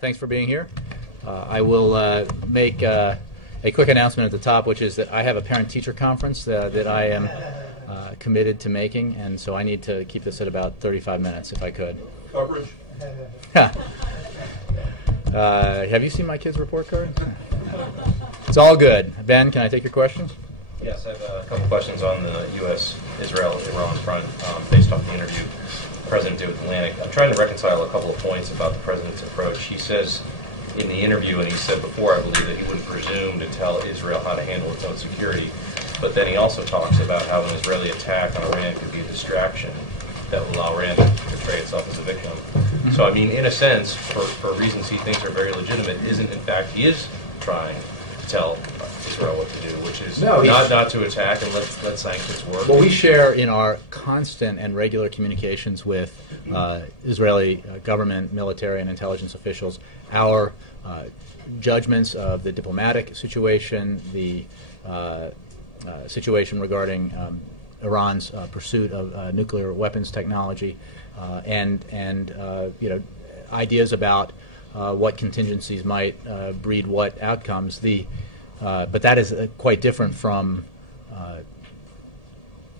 Thanks for being here. I will make a quick announcement at the top, which is that I have a parent-teacher conference that I am committed to making, and so I need to keep this at about 35 minutes if I could. Coverage. Have you seen my kid's report card? It's all good. Ben, can I take your questions? Yes, I have a couple questions on the U.S.-Israel-Iran front based off the interview the President did with Atlantic. I'm trying to reconcile a couple of points about the President's approach. He says in the interview, and he said before, I believe, that he wouldn't presume to tell Israel how to handle its own security. But then he also talks about how an Israeli attack on Iran could be a distraction that will allow Iran to portray itself as a victim. Mm-hmm. So, I mean, in a sense, for reasons he thinks are very legitimate, in fact, he is trying to tell Israel what to do, which is not to attack and let sanctions work. Well, we share in our constant and regular communications with Israeli government, military, and intelligence officials our judgments of the diplomatic situation, the situation regarding Iran's pursuit of nuclear weapons technology, and ideas about what contingencies might breed what outcomes. But that is quite different from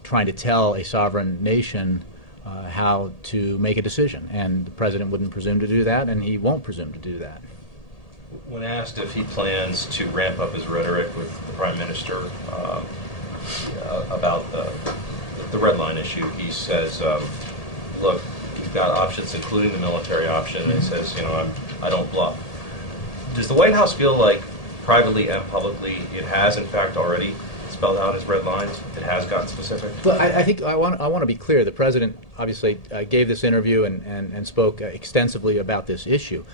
trying to tell a sovereign nation how to make a decision. And the President wouldn't presume to do that, and he won't presume to do that. When asked if he plans to ramp up his rhetoric with the Prime Minister about the red line issue, he says, look, you've got options, including the military option, and he says, I don't bluff. Does the White House feel like privately and publicly it has, in fact, already spelled out his red lines? It has gotten specific? Well, I think I want to be clear. The President obviously gave this interview and spoke extensively about this issue.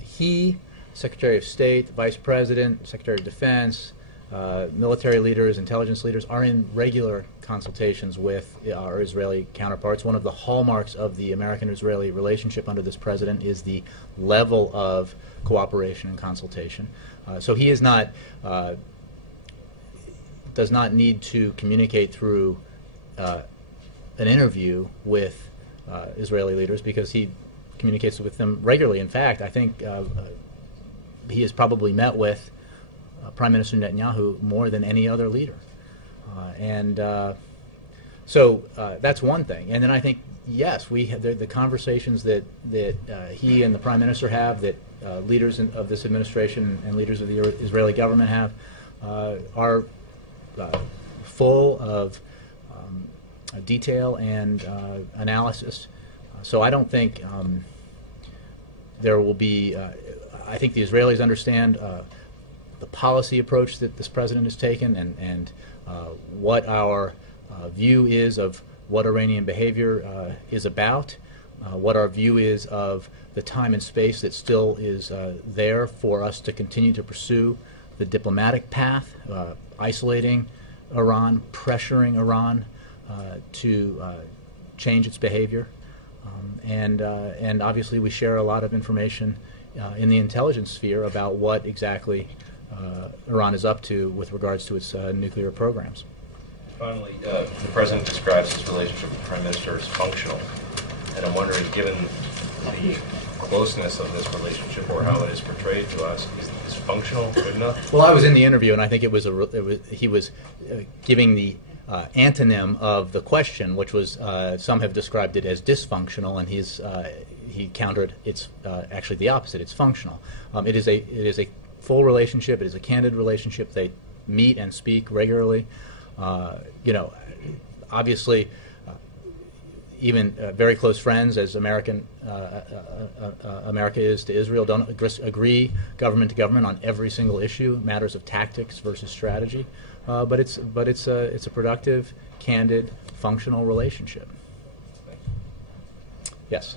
He, Secretary of State, Vice President, Secretary of Defense, military leaders, intelligence leaders are in regular consultations with our Israeli counterparts. One of the hallmarks of the American-Israeli relationship under this President is the level of cooperation and consultation. So he is not does not need to communicate through an interview with Israeli leaders because he communicates with them regularly. In fact, I think he has probably met with Prime Minister Netanyahu more than any other leader. So that's one thing. And then I think, yes, we have the conversations that he and the Prime Minister have, that leaders of this administration and leaders of the Israeli government have, are full of detail and analysis. So I don't think there will be, I think the Israelis understand the policy approach that this President has taken and what our view is of what Iranian behavior is about, what our view is of the time and space that still is there for us to continue to pursue the diplomatic path, isolating Iran, pressuring Iran to change its behavior. And obviously we share a lot of information in the intelligence sphere about what exactly Iran is up to with regards to its nuclear programs. Finally, the President describes his relationship with the Prime Minister as functional. And I'm wondering, given the closeness of this relationship or how it is portrayed to us, is functional good enough? Well, I was in the interview, and I think he was giving the antonym of the question, which was some have described it as dysfunctional, and he countered it's actually the opposite. It's functional. It is a full relationship. It is a candid relationship. They meet and speak regularly. Obviously, even very close friends, as America is to Israel, don't agree government to government on every single issue, matters of tactics versus strategy. But it's a productive, candid, functional relationship. Yes.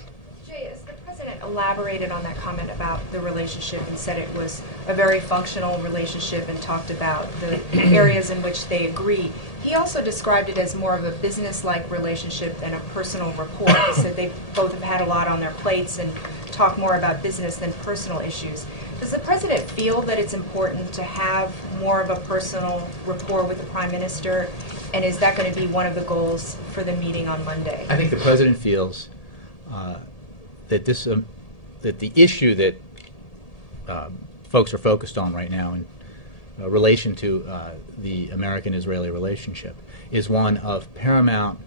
As the President elaborated on that comment about the relationship and said it was a very functional relationship and talked about the areas in which they agree, he also described it as more of a business-like relationship than a personal rapport. He said they both have had a lot on their plates and talk more about business than personal issues. Does the President feel that it's important to have more of a personal rapport with the Prime Minister, and is that going to be one of the goals for the meeting on Monday? I think the President feels that the issue that folks are focused on right now in relation to the American-Israeli relationship is one of paramount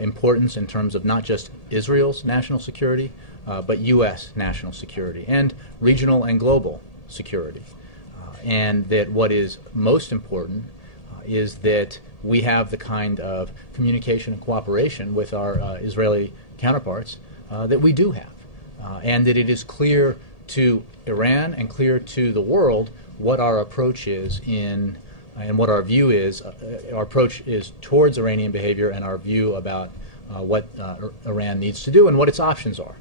importance in terms of not just Israel's national security, but U.S. national security and regional and global security. And that what is most important is that we have the kind of communication and cooperation with our Israeli counterparts that we do have. And that it is clear to Iran and clear to the world what our approach is and what our view is. Our approach is towards Iranian behavior and our view about what Iran needs to do and what its options are.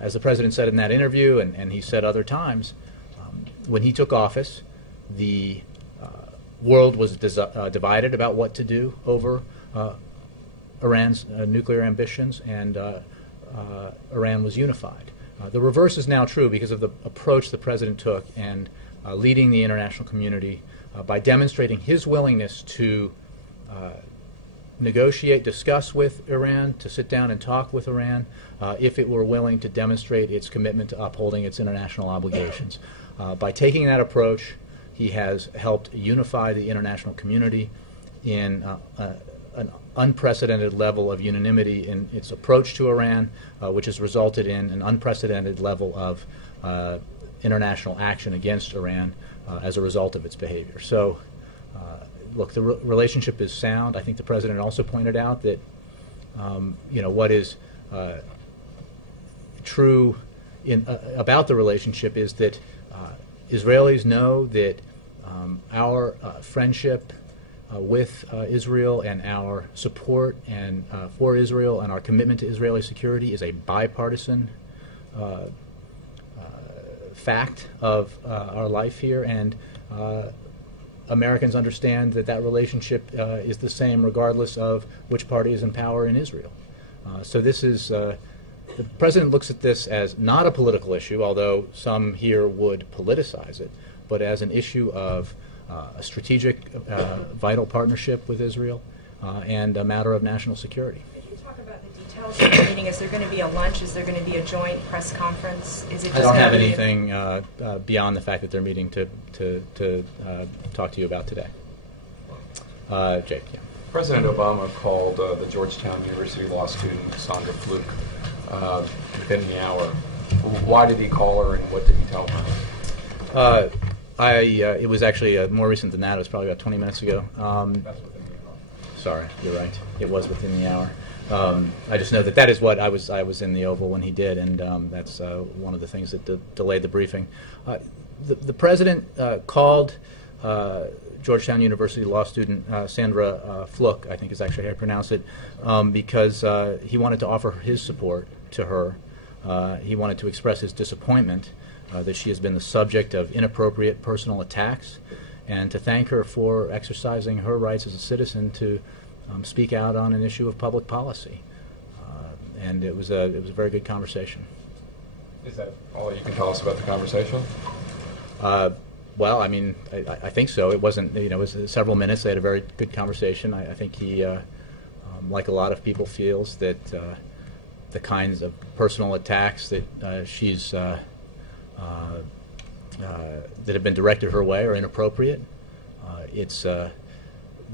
As the President said in that interview, and he said other times, when he took office, the world was divided about what to do over Iran's nuclear ambitions, and Iran was unified. The reverse is now true because of the approach the President took and leading the international community by demonstrating his willingness to negotiate, discuss with Iran, to sit down and talk with Iran, if it were willing to demonstrate its commitment to upholding its international obligations. By taking that approach, he has helped unify the international community in an unprecedented level of unanimity in its approach to Iran, which has resulted in an unprecedented level of international action against Iran as a result of its behavior. So, look, the relationship is sound. I think the President also pointed out that, what is true about the relationship is that Israelis know that our friendship with Israel and our support and for Israel and our commitment to Israeli security is a bipartisan fact of our life here, and Americans understand that that relationship is the same regardless of which party is in power in Israel. So this is, the President looks at this as not a political issue, although some here would politicize it, but as an issue of a strategic, vital partnership with Israel and a matter of national security. Could you talk about the details of the meeting? Is there going to be a lunch? Is there going to be a joint press conference? Is it just I don't have anything beyond the fact that they're meeting to talk to you about today. Jake, yeah. President Obama called the Georgetown University law student Sandra Fluke within the hour. Why did he call her, and what did he tell her? It was actually more recent than that. It was probably about 20 minutes ago. That's within the hour. Sorry, you're right. It was within the hour. I just know that is what I was in the Oval when he did, and that's one of the things that delayed the briefing. The President called Georgetown University law student Sandra Fluke, I think is actually how I pronounce it, because he wanted to offer his support to her. He wanted to express his disappointment that she has been the subject of inappropriate personal attacks, and to thank her for exercising her rights as a citizen to speak out on an issue of public policy. And it was a very good conversation. Is that all you can tell us about the conversation? Well, I mean, I think so. It wasn't, it was several minutes. They had a very good conversation. I think he, like a lot of people, feels that the kinds of personal attacks that she's that have been directed her way are inappropriate. It's the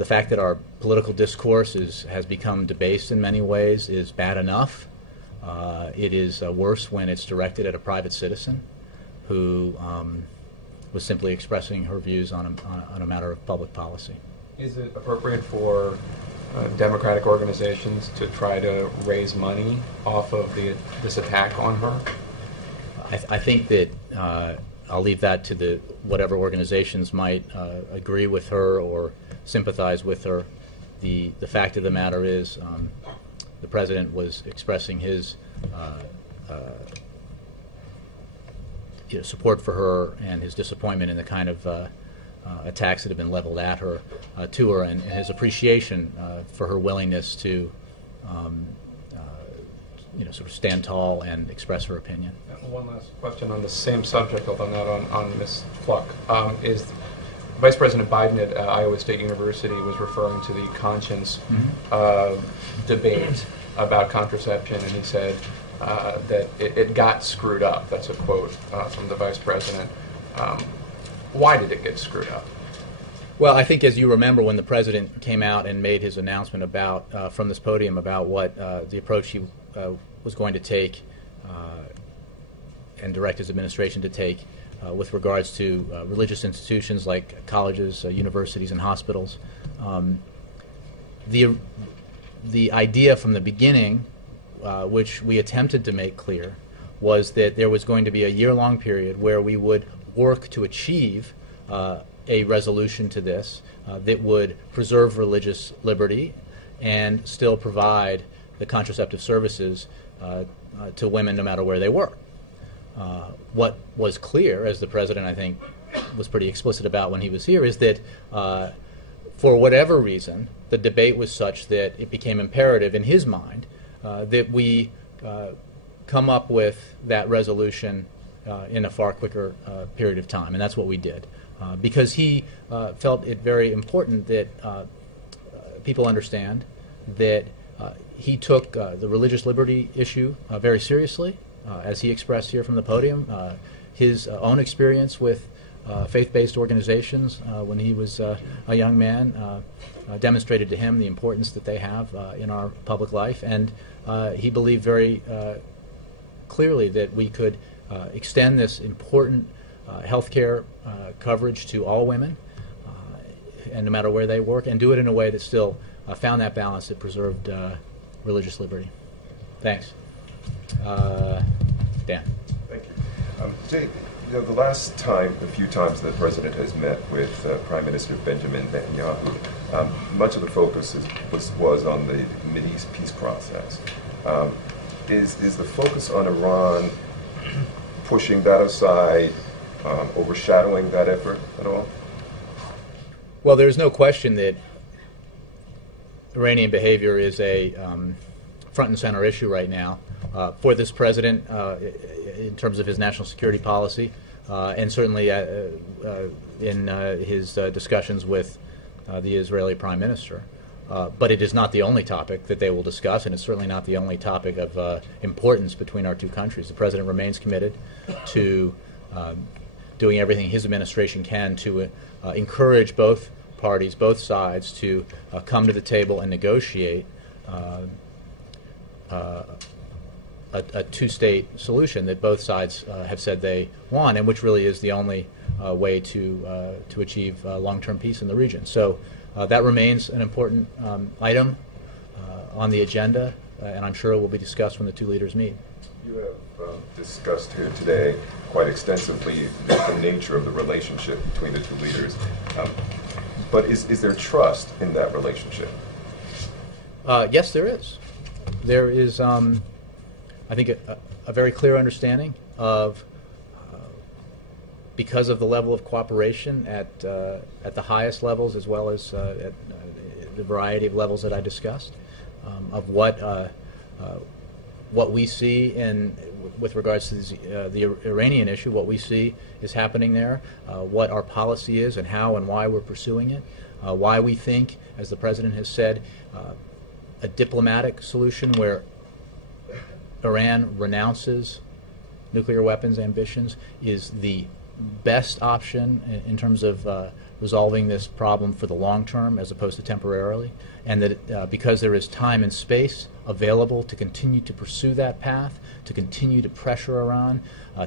fact that our political discourse has become debased in many ways is bad enough. It is worse when it's directed at a private citizen who was simply expressing her views on a matter of public policy. Is it appropriate for democratic organizations to try to raise money off of this attack on her? I think that I'll leave that to whatever organizations might agree with her or sympathize with her. The fact of the matter is the President was expressing his support for her and his disappointment in the kind of attacks that have been leveled at her, to her, and his appreciation for her willingness to sort of stand tall and express her opinion. One last question on the same subject, although not on Ms. Fluck. Is Vice President Biden at Iowa State University was referring to the conscience debate about contraception, and he said that it got screwed up. That's a quote from the vice president. Why did it get screwed up? Well, I think, as you remember, when the president came out and made his announcement about from this podium about what the approach he was going to take and direct his administration to take with regards to religious institutions like colleges, universities, and hospitals. The idea from the beginning, which we attempted to make clear, was that there was going to be a year-long period where we would work to achieve a resolution to this that would preserve religious liberty and still provide the contraceptive services to women no matter where they were. What was clear, as the president, I think, was pretty explicit about when he was here, is that for whatever reason, the debate was such that it became imperative in his mind that we come up with that resolution in a far quicker period of time, and that's what we did. Because he felt it very important that people understand that he took the religious liberty issue very seriously, as he expressed here from the podium. His own experience with faith-based organizations when he was a young man demonstrated to him the importance that they have in our public life, and he believed very clearly that we could extend this important health care coverage to all women, and no matter where they work, and do it in a way that still found that balance that preserved religious liberty. Thanks. Dan. Thank you. Jay, the last time, a few times the president has met with Prime Minister Benjamin Netanyahu, much of the focus was on the Mideast peace process. Is the focus on Iran pushing that aside, overshadowing that effort at all? Well, there's no question that Iranian behavior is a front and center issue right now for this president in terms of his national security policy, and certainly in his discussions with the Israeli Prime Minister. But it is not the only topic that they will discuss, and it's certainly not the only topic of importance between our two countries. The president remains committed to doing everything his administration can to encourage both parties, both sides, to come to the table and negotiate a two-state solution that both sides have said they want, and which really is the only way to achieve long-term peace in the region. So that remains an important item on the agenda, and I'm sure it will be discussed when the two leaders meet. You have discussed here today quite extensively the nature of the relationship between the two leaders. But is there trust in that relationship? Yes, there is. There is, I think, a very clear understanding of, because of the level of cooperation at the highest levels as well as at the variety of levels that I discussed, of what we see in with regards to the Iranian issue, what we see is happening there, what our policy is and how and why we're pursuing it, why we think, as the President has said, a diplomatic solution where Iran renounces nuclear weapons ambitions is the best option in terms of resolving this problem for the long term as opposed to temporarily, and that because there is time and space available to continue to pursue that path, to continue to pressure Iran,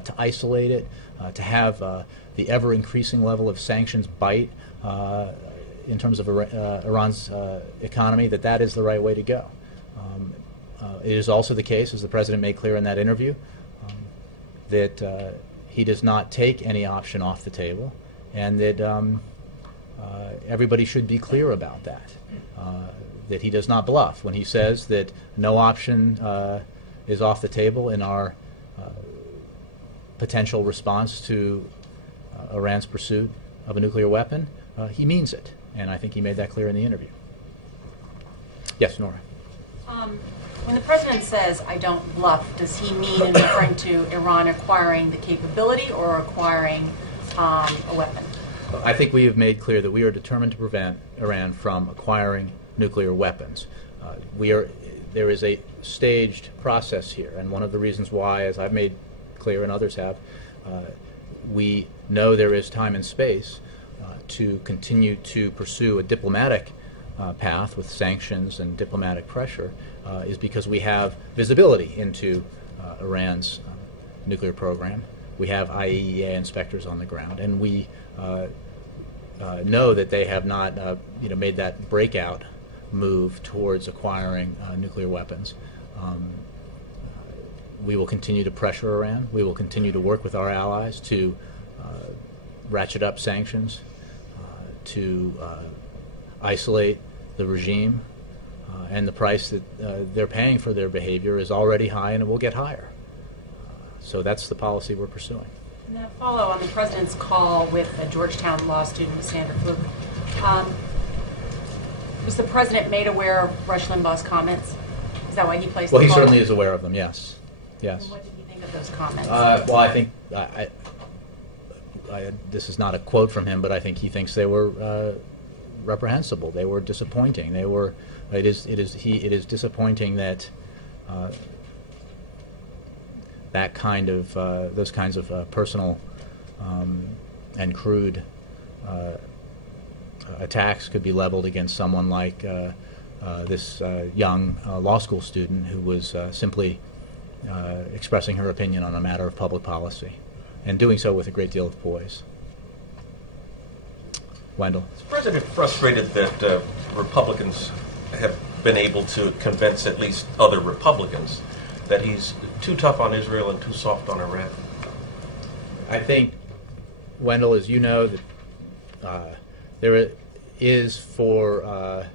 to isolate it, to have the ever-increasing level of sanctions bite in terms of Iran's economy, that is the right way to go. It is also the case, as the President made clear in that interview, that he does not take any option off the table, and that everybody should be clear about that, that he does not bluff when he says that no option is off the table in our potential response to Iran's pursuit of a nuclear weapon. He means it, and I think he made that clear in the interview. Yes, Nora. When the President says, "I don't bluff," does he mean in referring to Iran acquiring the capability or acquiring a weapon? I think we have made clear that we are determined to prevent Iran from acquiring nuclear weapons. there is a staged process here, and one of the reasons why, as I've made clear and others have, we know there is time and space to continue to pursue a diplomatic path with sanctions and diplomatic pressure is because we have visibility into Iran's nuclear program. We have IAEA inspectors on the ground, and we know that they have not made that breakout move towards acquiring nuclear weapons. We will continue to pressure Iran. We will continue to work with our allies to ratchet up sanctions, to isolate the regime, and the price that they're paying for their behavior is already high, and it will get higher. So that's the policy we're pursuing. And a follow on the president's call with a Georgetown law student, Sandra Fluke. Was the president made aware of Rush Limbaugh's comments? Is that why he placed the Well, call? he certainly is aware of them, yes. Yes. And what did he think of those comments? Well, I think this is not a quote from him, but I think he thinks they were reprehensible. They were disappointing. They were. It is disappointing that that kind of those kinds of personal and crude attacks could be leveled against someone like this young law school student who was simply expressing her opinion on a matter of public policy, and doing so with a great deal of poise. Wendell. Is the president frustrated that Republicans have been able to convince at least other Republicans that he's too tough on Israel and too soft on Iran? I think, Wendell, as you know, that there is for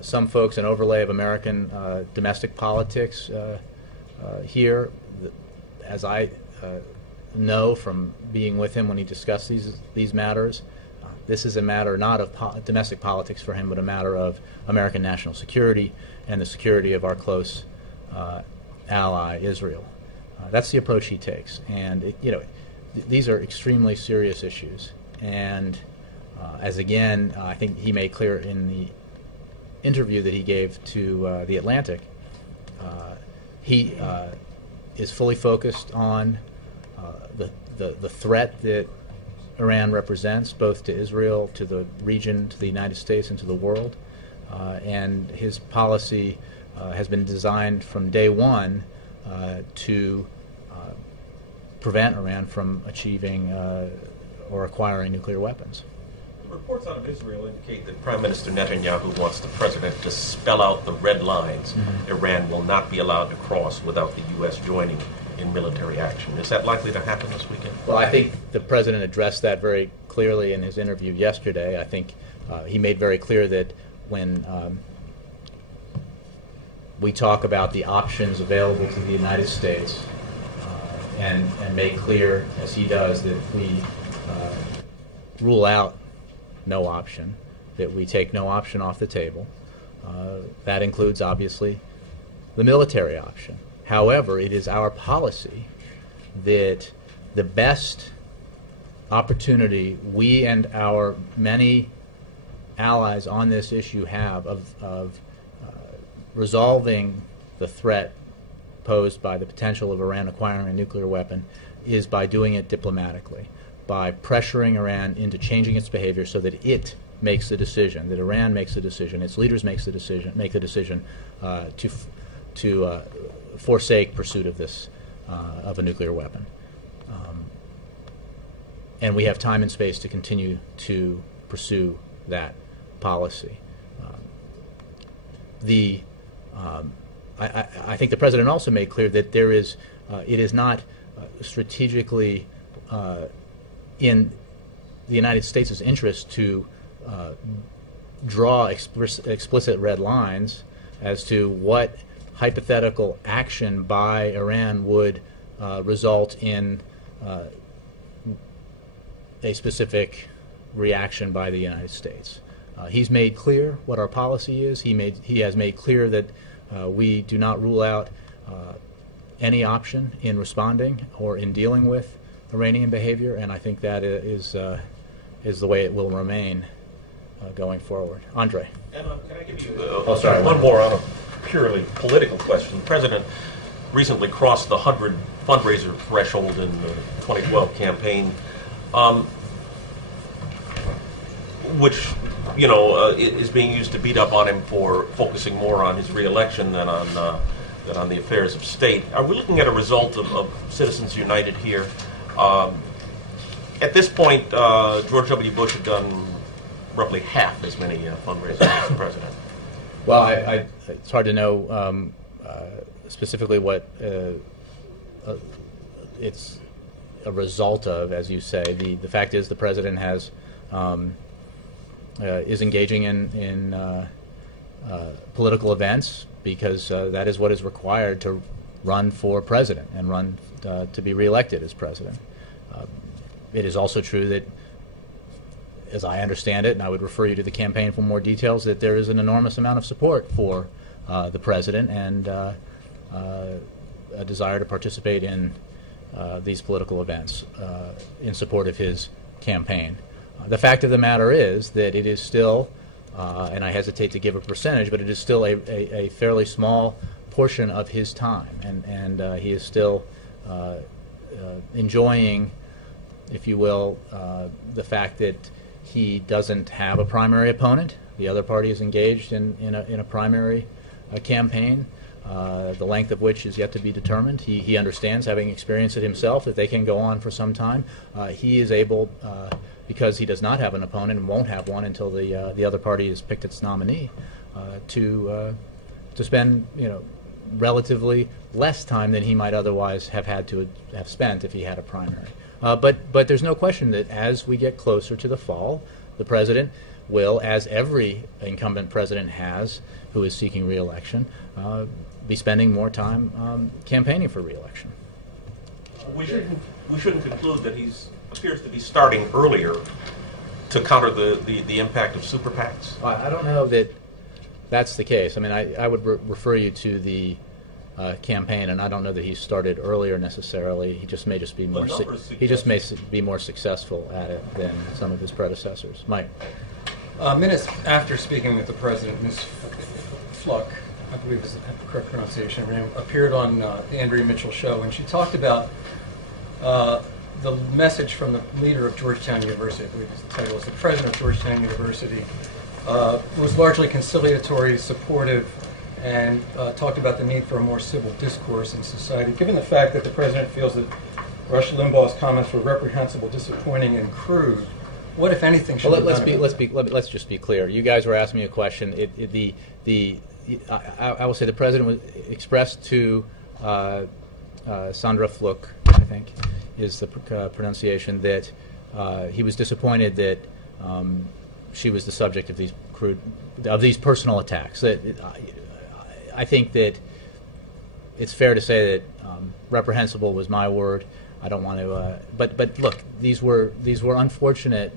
some folks an overlay of American domestic politics here. As I know from being with him when he discussed these matters, this is a matter not of domestic politics for him, but a matter of American national security and the security of our close ally, Israel. That's the approach he takes, and these are extremely serious issues. And as again, I think he made clear in the interview that he gave to The Atlantic, he is fully focused on the threat that Iran represents, both to Israel, to the region, to the United States, and to the world. And his policy has been designed from day one to prevent Iran from achieving or acquiring nuclear weapons. Reports out of Israel indicate that Prime Minister Netanyahu wants the president to spell out the red lines Iran will not be allowed to cross without the U.S. joining in military action. Is that likely to happen this weekend? Well, I think the president addressed that very clearly in his interview yesterday. I think he made very clear that when we talk about the options available to the United States and make clear, as he does, that we rule out no option, that we take no option off the table. That includes, obviously, the military option. However, it is our policy that the best opportunity we and our many allies on this issue have of resolving the threat posed by the potential of Iran acquiring a nuclear weapon is by doing it diplomatically, by pressuring Iran into changing its behavior so that it makes the decision, that Iran makes the decision, its leaders make the decision to forsake pursuit of this of a nuclear weapon. And we have time and space to continue to pursue that policy. I think the president also made clear that there is it is not strategically in the United States' interest to draw explicit red lines as to what hypothetical action by Iran would result in a specific reaction by the United States. He's made clear what our policy is. He has made clear that we do not rule out any option in responding or in dealing with Iranian behavior, and I think that is the way it will remain going forward. Andre. And can I give you sorry, one more on purely political question. The president recently crossed the 100 fundraiser threshold in the 2012 campaign, which, you know, is being used to beat up on him for focusing more on his re-election than on the affairs of state. Are we looking at a result of Citizens United here? At this point, George W. Bush had done roughly half as many fundraisers as the president. Well, it's hard to know specifically what it's a result of, as you say. The fact is the president has is engaging in political events because that is what is required to run for president and run to be reelected as president. It is also true that, as I understand it, and I would refer you to the campaign for more details, that there is an enormous amount of support for the president and a desire to participate in these political events in support of his campaign. The fact of the matter is that it is still, and I hesitate to give a percentage, but it is still a fairly small portion of his time, and he is still enjoying, if you will, the fact that he doesn't have a primary opponent. The other party is engaged in a primary campaign, the length of which is yet to be determined. He understands, having experienced it himself, that they can go on for some time. He is able, because he does not have an opponent and won't have one until the other party has picked its nominee, to spend, you know, relatively less time than he might otherwise have had to have spent if he had a primary. But there's no question that as we get closer to the fall, the president will, as every incumbent president has who is seeking re-election, be spending more time campaigning for re-election. We shouldn't conclude that he appears to be starting earlier to counter the impact of super PACs. I don't know that that's the case. I mean, I would refer you to the campaign, and I don't know that he started earlier necessarily. He just may be more be more successful at it than some of his predecessors. Mike. Minutes after speaking with the president, Ms. Fluck, I believe is the correct pronunciation of her name, appeared on the Andrea Mitchell show, and she talked about the message from the leader of Georgetown University, I believe his title is the president of Georgetown University, was largely conciliatory, supportive, and talked about the need for a more civil discourse in society. Given the fact that the president feels that Rush Limbaugh's comments were reprehensible, disappointing, and crude, what, if anything, should be done? Let's just be clear. You guys were asking me a question. I will say the president was expressed to Sandra Fluck, I think, is the pronunciation, that he was disappointed that she was the subject of these personal attacks. That I think that it's fair to say that reprehensible was my word. I don't want to, but look, these were unfortunate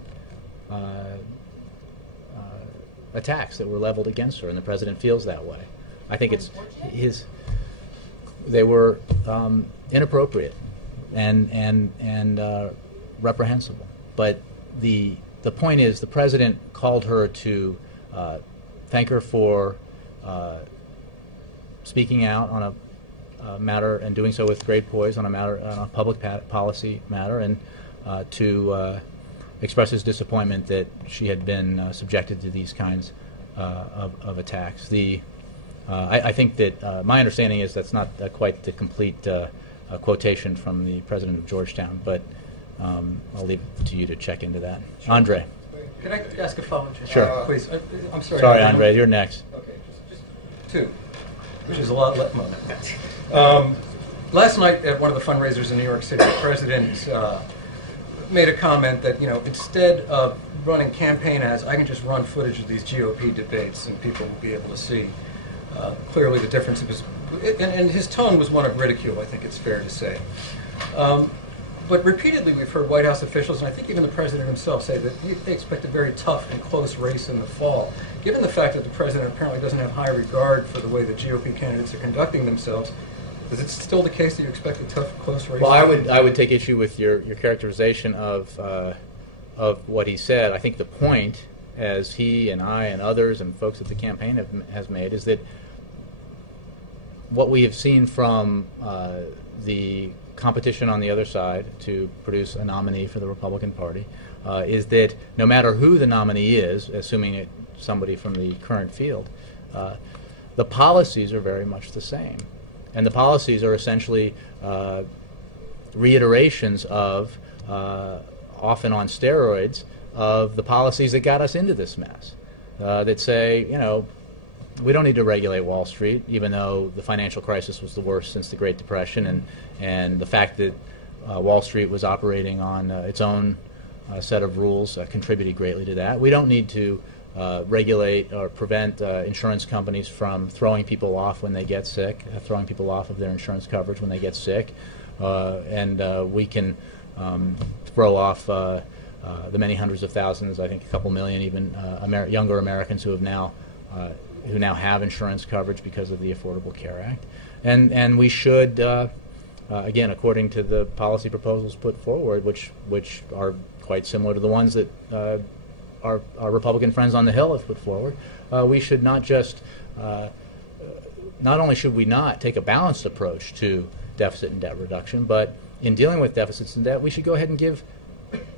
attacks that were leveled against her, and the president feels that way. I think they were inappropriate and reprehensible. But the point is, the president called her to thank her for speaking out on a matter and doing so with great poise on a public policy matter, and to express his disappointment that she had been subjected to these kinds of attacks. I think that my understanding is that's not quite the complete quotation from the president of Georgetown, but I'll leave it to you to check into that. Sure. Andre. Can I ask a follow-up? Sure. Please. I'm sorry. Sorry, Andre. You're next. Okay, just two, which is a lot less. Last night at one of the fundraisers in New York City, the president made a comment that, you know, instead of running campaign ads, I can just run footage of these GOP debates and people will be able to see clearly the difference of his... And his tone was one of ridicule, I think it's fair to say. But repeatedly we've heard White House officials, and I think even the president himself, say that they expect a very tough and close race in the fall. Given the fact that the president apparently doesn't have high regard for the way the GOP candidates are conducting themselves, is it still the case that you expect a tough, close race? Well, I would take issue with your characterization of what he said. I think the point, as he and I and others and folks at the campaign has made, is that what we have seen from the competition on the other side to produce a nominee for the Republican Party is that no matter who the nominee is, assuming it's somebody from the current field, the policies are very much the same. And the policies are essentially reiterations of, often on steroids, of the policies that got us into this mess. That say, you know, we don't need to regulate Wall Street, even though the financial crisis was the worst since the Great Depression, and the fact that Wall Street was operating on its own set of rules contributed greatly to that. We don't need to regulate or prevent insurance companies from throwing people off when they get sick, throwing people off of their insurance coverage when they get sick, and we can throw off the many hundreds of thousands, I think a couple million even, younger Americans who now have insurance coverage because of the Affordable Care Act. And we should, again, according to the policy proposals put forward, which are quite similar to the ones that our Republican friends on the Hill have put forward, we should not just, not only should we not take a balanced approach to deficit and debt reduction, but in dealing with deficits and debt, we should go ahead and give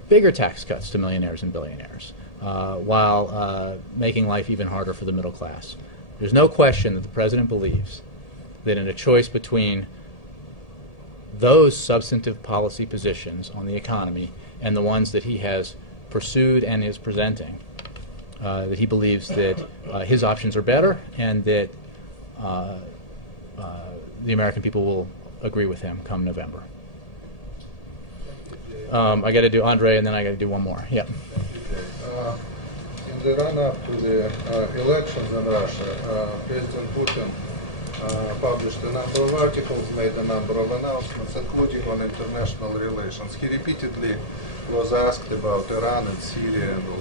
bigger tax cuts to millionaires and billionaires, while making life even harder for the middle class. There's no question that the President believes that in a choice between those substantive policy positions on the economy and the ones that he has pursued and is presenting, that he believes that his options are better and that the American people will agree with him come November. I got to do Andre, and then I got to do one more. Yeah. In the run-up to the elections in Russia, President Putin published a number of articles, made a number of announcements, including on international relations. He repeatedly was asked about Iran and Syria and all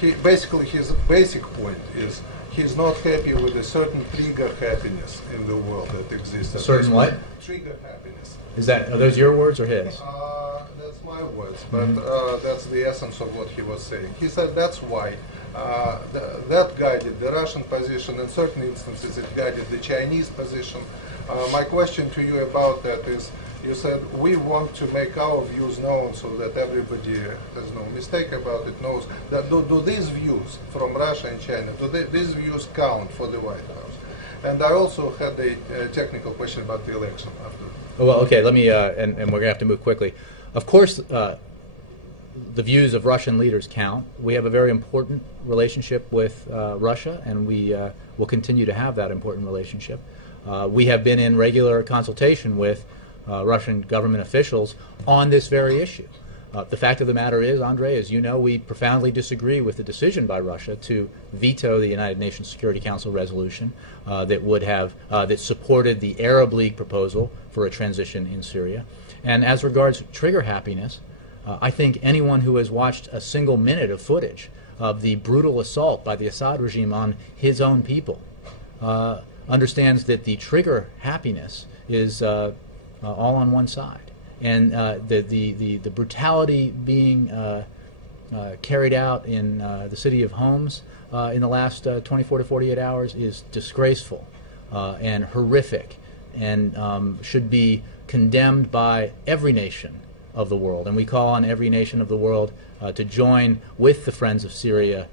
that. Basically, his basic point is he's not happy with a certain trigger happiness in the world that exists. A certain what? Trigger happiness. Are those your words or his? That's my words, but that's the essence of what he was saying. He said that's why that guided the Russian position. In certain instances, it guided the Chinese position. My question to you about that is, you said we want to make our views known so that everybody has no mistake about it, knows that do these views from Russia and China, these views count for the White House? And I also had a technical question about the election after. Oh, well, okay, let me, and we're going to have to move quickly. Of course, the views of Russian leaders count. We have a very important relationship with Russia, and we will continue to have that important relationship. We have been in regular consultation with Russian government officials on this very issue. The fact of the matter is, Andre, as you know, we profoundly disagree with the decision by Russia to veto the United Nations Security Council resolution that supported the Arab League proposal for a transition in Syria. And as regards trigger happiness, I think anyone who has watched a single minute of footage of the brutal assault by the Assad regime on his own people understands that the trigger happiness is all on one side. And the brutality being carried out in the city of Homs in the last 24 to 48 hours is disgraceful and horrific, and should be condemned by every nation of the world. And we call on every nation of the world to join with the Friends of Syria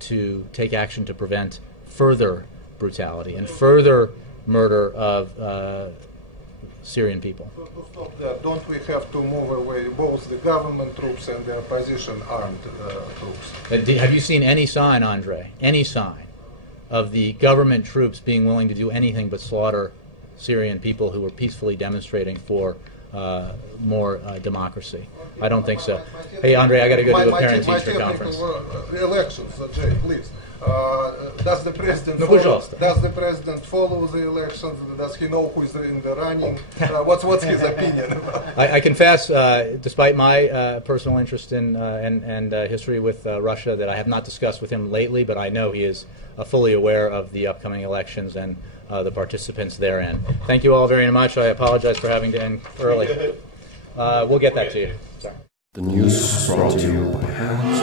to take action to prevent further brutality and further murder of Syrian people. To stop that, don't we have to move away both the government troops and the opposition armed troops? Have you seen any sign, Andre, any sign of the government troops being willing to do anything but slaughter Syrian people who were peacefully demonstrating for more democracy? I don't think so. Hey, Andre, I got to go to a parent-teacher conference. Elections, Jay, please. Does the president follow the elections? Does he know who is in the running? What's his opinion about it? I confess, despite my personal interest in and history with Russia, that I have not discussed with him lately, but I know he is fully aware of the upcoming elections and the participants therein. Thank you all very much. I apologize for having to end early. We'll get that to you. Sorry. The news is brought to you by Hands